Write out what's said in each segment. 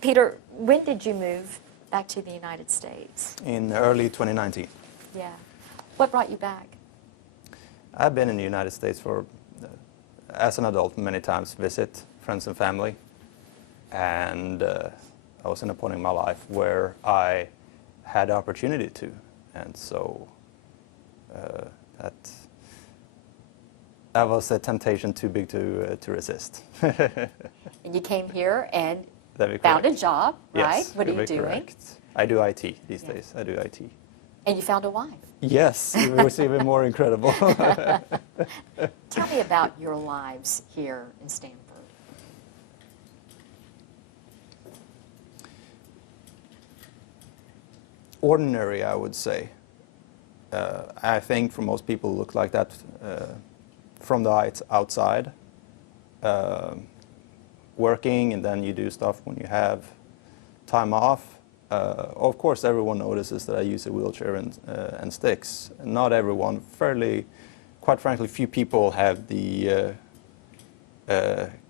Peter, when did you move back to the United States? In early 2019. Yeah. What brought you back? I've been in the United States as an adult many times, visit friends and family, and I was in a point in my life where I had the opportunity to, and so that was a temptation too big to resist. And you came here and That'd be found a correct. job, right? Yes, What are you that'd be doing? correct. I do IT these Yeah. days. I do IT. And you found a wife. Yes, it was even more incredible. Tell me about your lives here in Stanford. Ordinary, I would say. I think for most people look like that from the outside. Working, and then you do stuff when you have time off. Of course, everyone notices that I use a wheelchair and sticks. Not everyone. Quite frankly, few people have the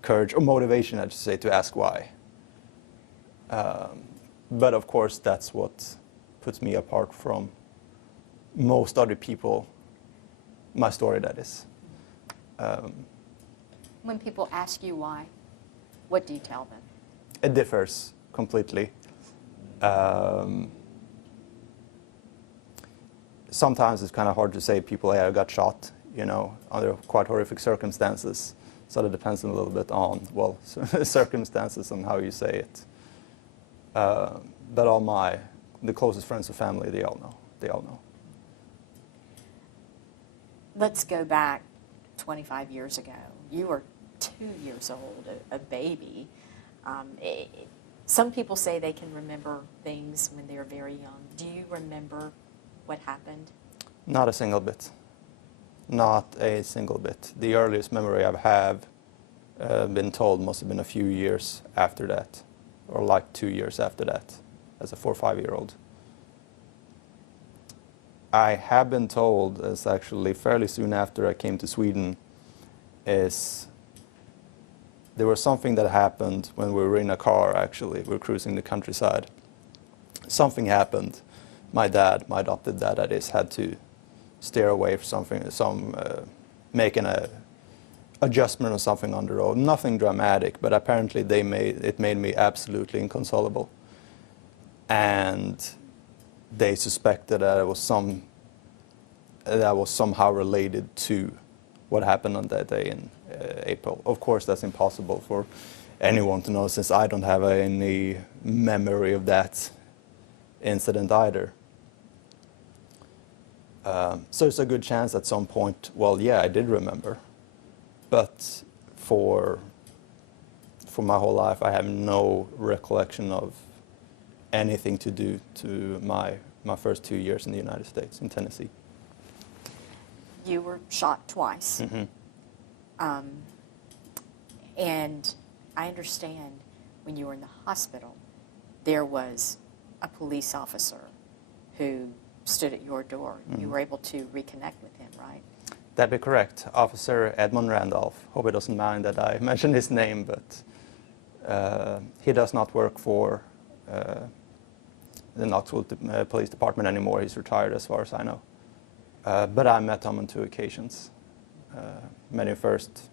courage or motivation, I should say, to ask why. But of course, that's what puts me apart from most other people. My story, that is. When people ask you why, what do you tell them? It differs completely. Sometimes it's kind of hard to say people got shot, under quite horrific circumstances. So it depends a little bit on, well, circumstances and how you say it. But all the closest friends and family, they all know. They all know. Let's go back 25 years ago. You were 2 years old, a baby. Some people say they can remember things when they're very young. Do you remember what happened? Not a single bit. Not a single bit. The earliest memory I have been told must have been a few years after that, or like 2 years after that, as a 4 or 5-year-old. I have been told, as actually fairly soon after I came to Sweden, there was something that happened when we were in a car, actually. We were cruising the countryside. Something happened. My adopted dad, that is, had to steer away from something, making an adjustment or something on the road. Nothing dramatic, but apparently it made me absolutely inconsolable. And they suspected that it was somehow related to what happened on that day in April. Of course, that's impossible for anyone to know, since I don't have any memory of that incident either. So it's a good chance at some point, well, yeah, I did remember. But for my whole life, I have no recollection of anything to do to my first 2 years in the United States, in Tennessee. You were shot twice. Mm-hmm. And I understand when you were in the hospital, there was a police officer who stood at your door. Mm-hmm. You were able to reconnect with him, right? That'd be correct. Officer Edmund Randolph. Hope he doesn't mind that I mention his name, but he does not work for the Knoxville Police Department anymore. He's retired, as far as I know. But I met him on 2 occasions. Met him first,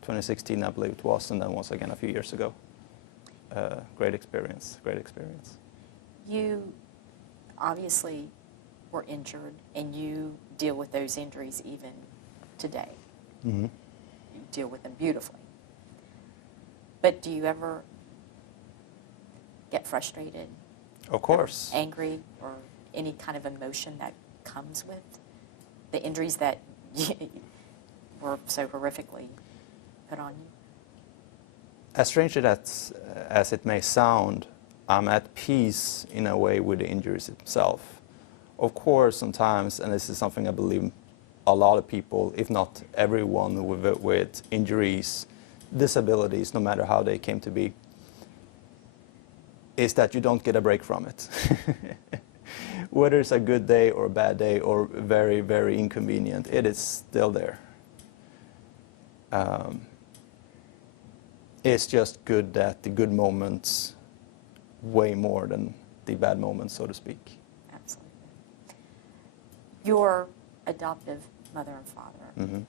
2016, I believe it was, and then once again a few years ago. Great experience, great experience. You obviously were injured, and you deal with those injuries even today. Mm-hmm. You deal with them beautifully. But do you ever get frustrated? Of course. Angry, or any kind of emotion that comes with the injuries that were so horrifically put on you? As strange as it may sound, I'm at peace in a way with the injuries itself. Of course, sometimes, and this is something I believe a lot of people, if not everyone with injuries, disabilities, no matter how they came to be, is that you don't get a break from it. Whether it's a good day or a bad day or very, very inconvenient, it is still there. It's just good that the good moments way more than the bad moments, so to speak. Absolutely. Your adoptive mother and father, Mm-hmm.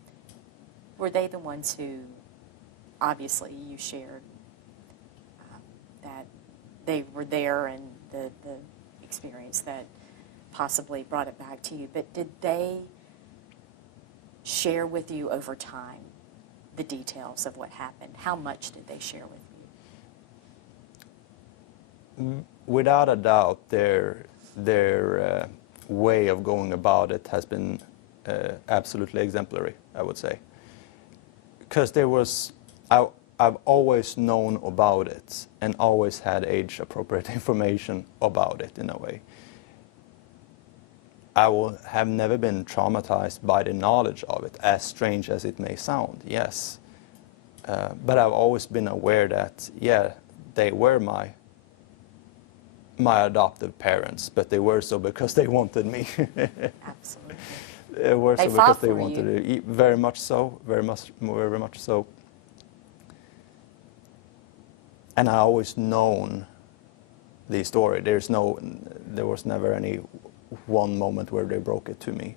were they the ones who, obviously you shared that they were there and the experience that possibly brought it back to you, but did they share with you over time the details of what happened? How much did they share with you? Without a doubt, their way of going about it has been absolutely exemplary, I would say. Because I've always known about it and always had age-appropriate information about it in a way. I have never been traumatized by the knowledge of it, as strange as it may sound, yes. But I've always been aware that, yeah, they were my adoptive parents, but they were so because they wanted me. Absolutely. They were They so because fought they for wanted you. it. Very much so, very much so. And I always known the story. There was never any one moment where they broke it to me.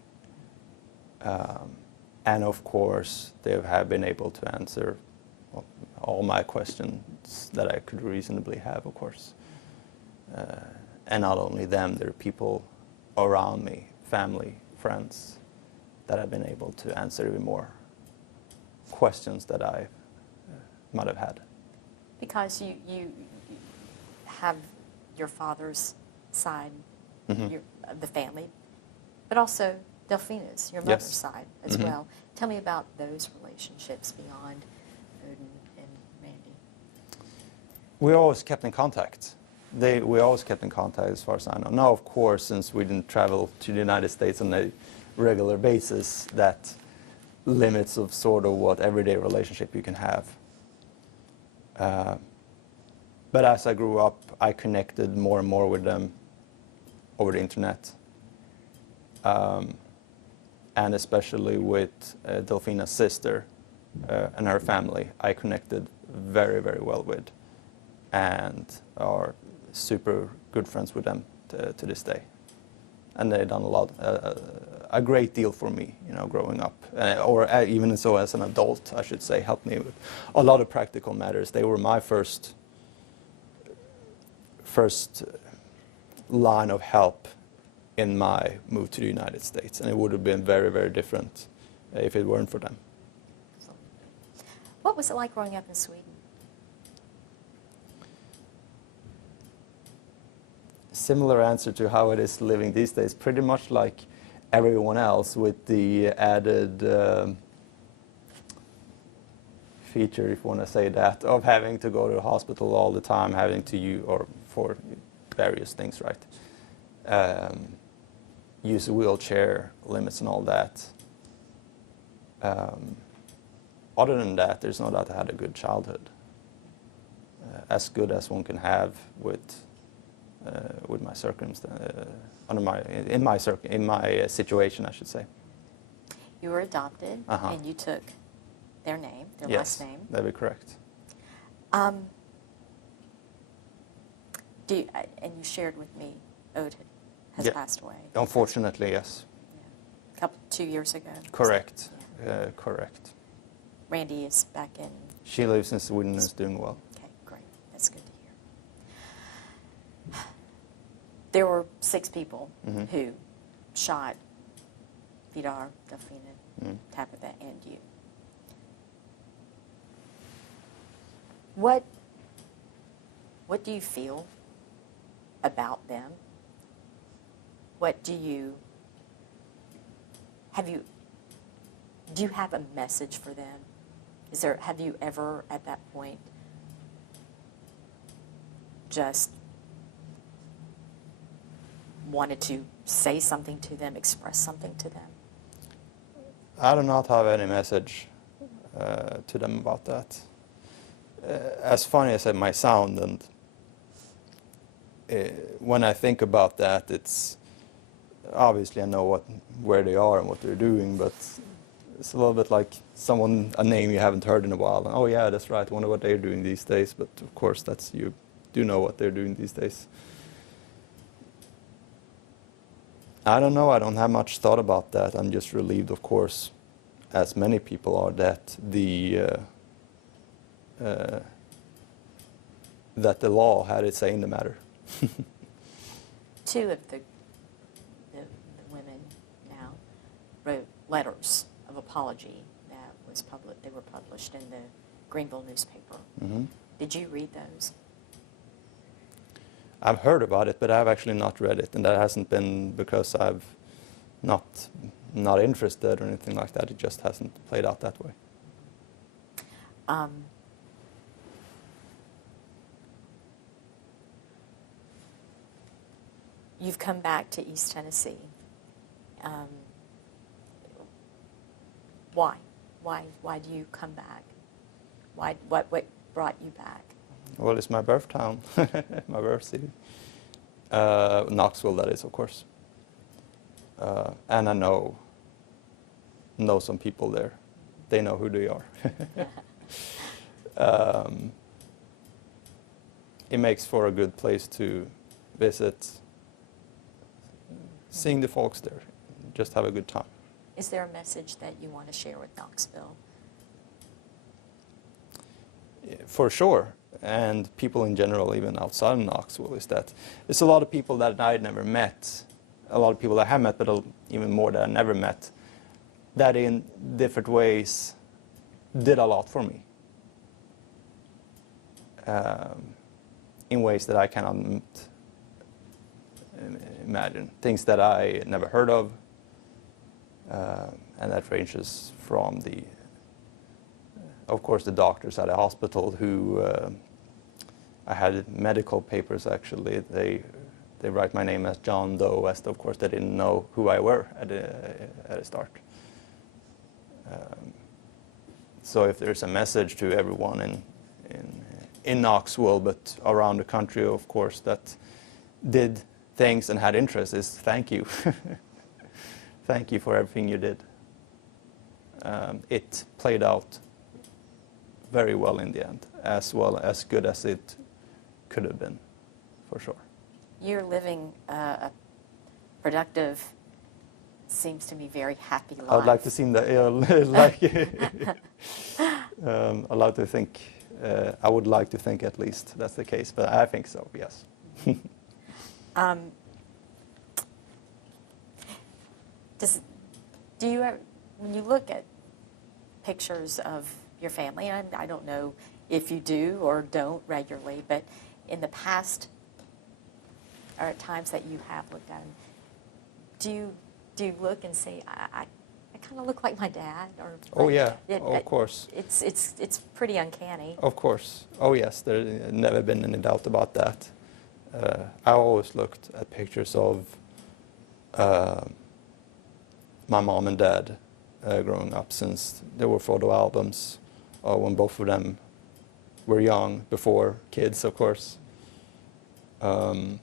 And of course, they have been able to answer all my questions that I could reasonably have, of course. And not only them, there are people around me, family, friends, that have been able to answer even more questions that I might have had. Because you have your father's side Mhm. of the family, but also Delphina's, your mother's Yes. side as Mhm. well. Tell me about those relationships beyond Odin and Randy. We always kept in contact. We always kept in contact as far as I know. Now, of course, since we didn't travel to the United States on a regular basis, that limits of sort of what everyday relationship you can have. But as I grew up, I connected more and more with them over the internet. And especially with Delphina's sister and her family, I connected very, very well with, and are super good friends with them to this day. And they've done a great deal for me, growing up, or even so as an adult, I should say, helped me with a lot of practical matters. They were my first line of help in my move to the United States, and it would have been very, very different if it weren't for them. What was it like growing up in Sweden? Similar answer to how it is living these days, pretty much like everyone else, with the added feature, if you want to say that, of having to go to the hospital all the time, or for various things, right? Use a wheelchair, limits and all that. Other than that, there's no doubt I had a good childhood. As good as one can have with my circumstance, in my situation, I should say. You were adopted, Uh-huh. and you took their name, their Yes, last name. that'd be correct. And you shared with me, Odin has Yeah. passed away. Unfortunately, yes. Yeah. 2 years ago. Correct. Yeah. Correct. Randy is back in. She lives in Sweden and is doing well. Okay, great. That's good to hear. There were 6 people Mhm. who shot Vidar, Delphina, Mm. Tabitha, and you. What do you feel about them? Do you have a message for them? Have you ever at that point just wanted to say something to them, express something to them? I do not have any message to them about that. As funny as it might sound, and when I think about that, it's obviously I know where they are and what they're doing, but it's a little bit like a name you haven't heard in a while. And, oh yeah, that's right. I wonder what they're doing these days. But of course, that's you do know what they're doing these days. I don't know. I don't have much thought about that. I'm just relieved, of course, as many people are, that the law had its say in the matter. Two of the women now wrote letters of apology that was public. They were published in the Greenville newspaper. Mm-hmm. Did you read those? I've heard about it, but I've actually not read it, and that hasn't been because I've not interested or anything like that. It just hasn't played out that way. You've come back to East Tennessee. Why? Why do you come back? What brought you back? Well, it's my birth town, my birth city. Knoxville, that is, of course. And I know some people there. They know who they are. It makes for a good place to visit, seeing the folks there, just have a good time. Is there a message that you want to share with Knoxville? For sure, and people in general, even outside of Knoxville, is that there's a lot of people that I never met, a lot of people I have met, but even more that I never met, that in different ways did a lot for me. In ways that I cannot imagine. Things that I never heard of, and that ranges from of course, the doctors at the hospital who I had medical papers actually. They write my name as John Doe, as of course they didn't know who I were at the start. So if there's a message to everyone in Knoxville, but around the country, of course, that did things and had interest, is thank you. Thank you for everything you did. It played out very well in the end, as good as it could have been, for sure. You're living a productive, seems to me very happy life. I'd like to seem that, I'd like to think, I would like to think at least that's the case, but I think so, yes. Do you ever, when you look at pictures of your family, and I don't know if you do or don't regularly, but in the past, or at times that you have looked at them, do you look and say, I kind of look like my dad? Or oh yeah, of course. It's pretty uncanny. Of course. Oh yes, there's never been any doubt about that. I always looked at pictures of my mom and dad growing up, since there were photo albums when both of them were young, before kids, of course. From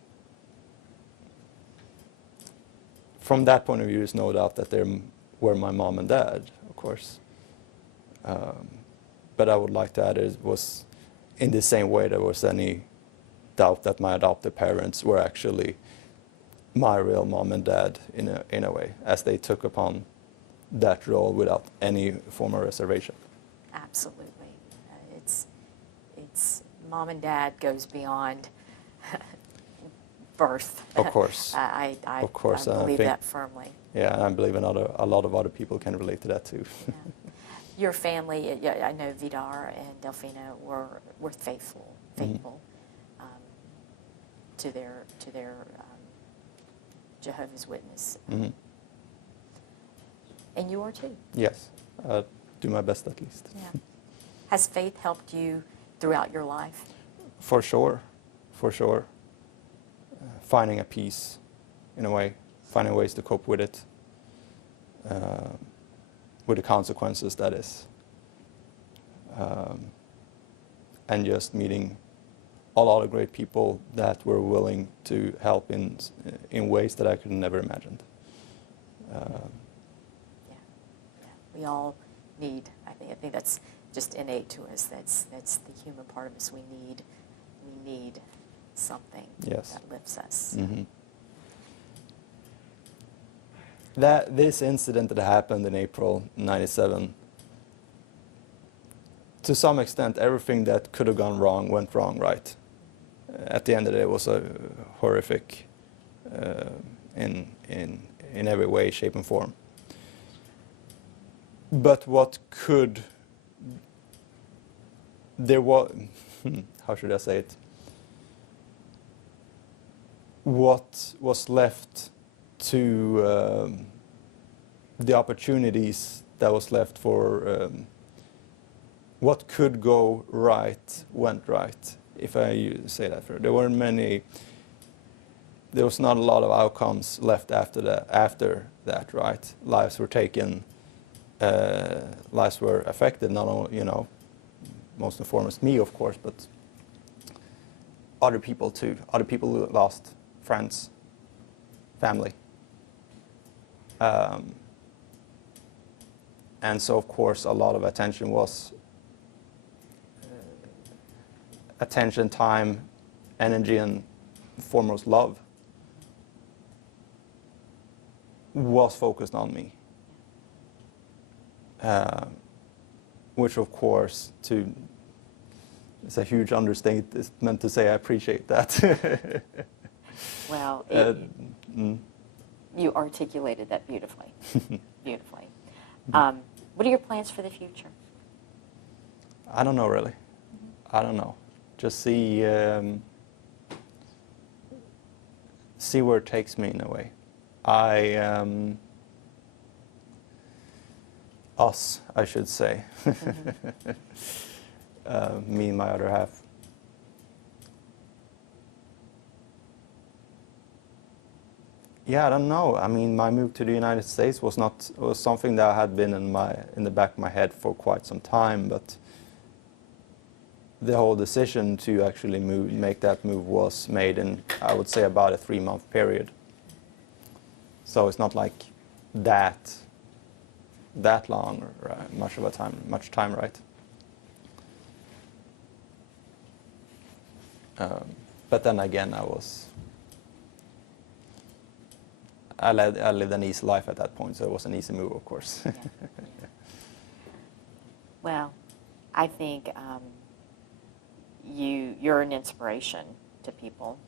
that point of view, there's no doubt that they were my mom and dad, of course. But I would like to add, it was in the same way there was any doubt that my adoptive parents were actually my real mom and dad in a way, as they took upon that role without any form of reservation. Absolutely. It's mom and dad goes beyond birth. Of course. I believe that firmly. Yeah, and I believe a lot of other people can relate to that too. Yeah. Your family, I know Vidar and Delfina were faithful to their Jehovah's Witness. Mm-hmm. And you are too. Yes, do my best at least. Yeah. Has faith helped you throughout your life? For sure. Finding a peace, in a way, finding ways to cope with it, with the consequences, that is. And just meeting a lot of great people that were willing to help in ways that I could never imagined. We all need, I think that's just innate to us. That's the human part of us. We need something Yes. that lifts us. Mm-hmm. This incident that happened in April '97, to some extent, everything that could have gone wrong went wrong, right? At the end of the day, it was a horrific in every way, shape, and form. But what could there was how should I say it? What was left to the opportunities that was left for what could go right went right, if I say that. There weren't many. There was not a lot of outcomes left after that, right? Lives were taken. Lives were affected. Not only, most and foremost me, of course, but other people too. Other people who lost friends, family. And so, of course, a lot of attention was attention, time, energy, and foremost love was focused on me. Which, of course, it's a huge understatement to say I appreciate that. Well, you articulated that beautifully. Beautifully. What are your plans for the future? I don't know, really. I don't know. Just see where it takes me in a way. Us, I should say. Me and my other half. Yeah, I don't know. I mean, my move to the United States was something that had been in the back of my head for quite some time, but the whole decision to actually make that move was made in, I would say, about a 3-month period. So it's not like that long or much time, right? But then again, I lived an easy life at that point, so it was an easy move, of course. Yeah. Well, I think you're an inspiration to people